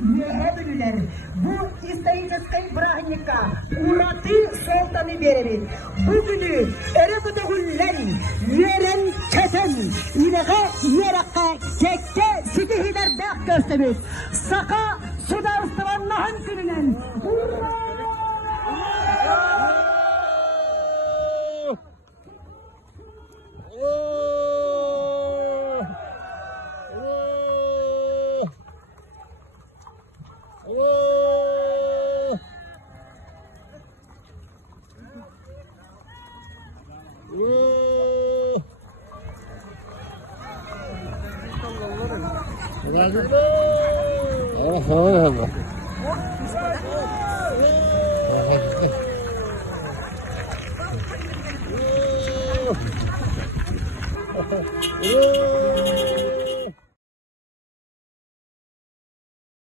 Mehebülüler. Bu isteyinizken Brahnika, Uratı Sultanı verir. Bugünü Erebüdüğüller, Yeren Keten, İlege Yerakka, Kekke, Sikihiler Dağ göstermiş. Saka, Suda Ustavanlahın sürünen. Oh,